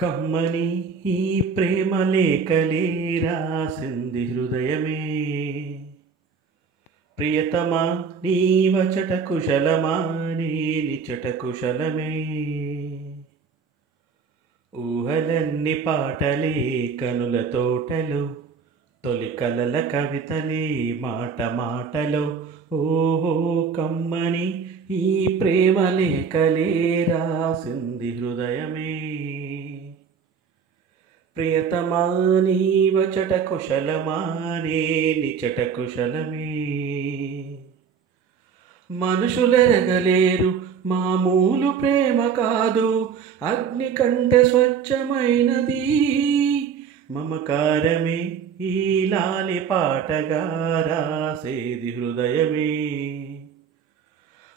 కమ్మని ఈ ప్రేమ లేఖలే రాసింది హృదయమే. ప్రియతమా నీ వచట కుశలమా నీ నిచట కుశలమే. ఊహలన్ని పాటలే కనుల తోటలో, తొలి కలల కవితలే మాట మాటలో. ఓహో కమ్మని ఈ ప్రేమ లేఖలే రాసింది హృదయమే. ప్రియతమా నీ వచట కుశలమా నీ నిచట కుశలమే. మనుషులెరగలేరు మామూలు ప్రేమ కాదు, అగ్ని కంటే స్వచ్ఛమైనది మమకారమే. ఈ లాలి పాటగా రాసేది హృదయమే.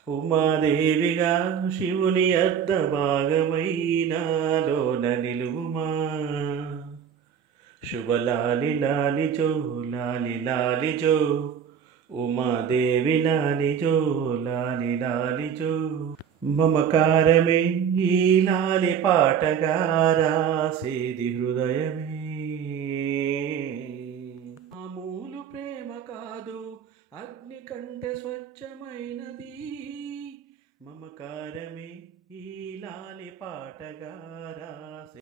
ఉమాదేవిగా శివుని అర్ధ భాగమైనాలోన నిలువుమా. శుభలాలి లాలి జో లాలి లాలి జో, ఉమాదేవి లాలి జో లాలి లాలి జో. మమకారమే ఈ లాలి పాటగా రాసేది హృదయమే. మామూలు ప్రేమ కాదు, అగ్ని కంటే స్వచ్ఛమైనది మమకారమే. ఈ లాలి పాటగా రాసే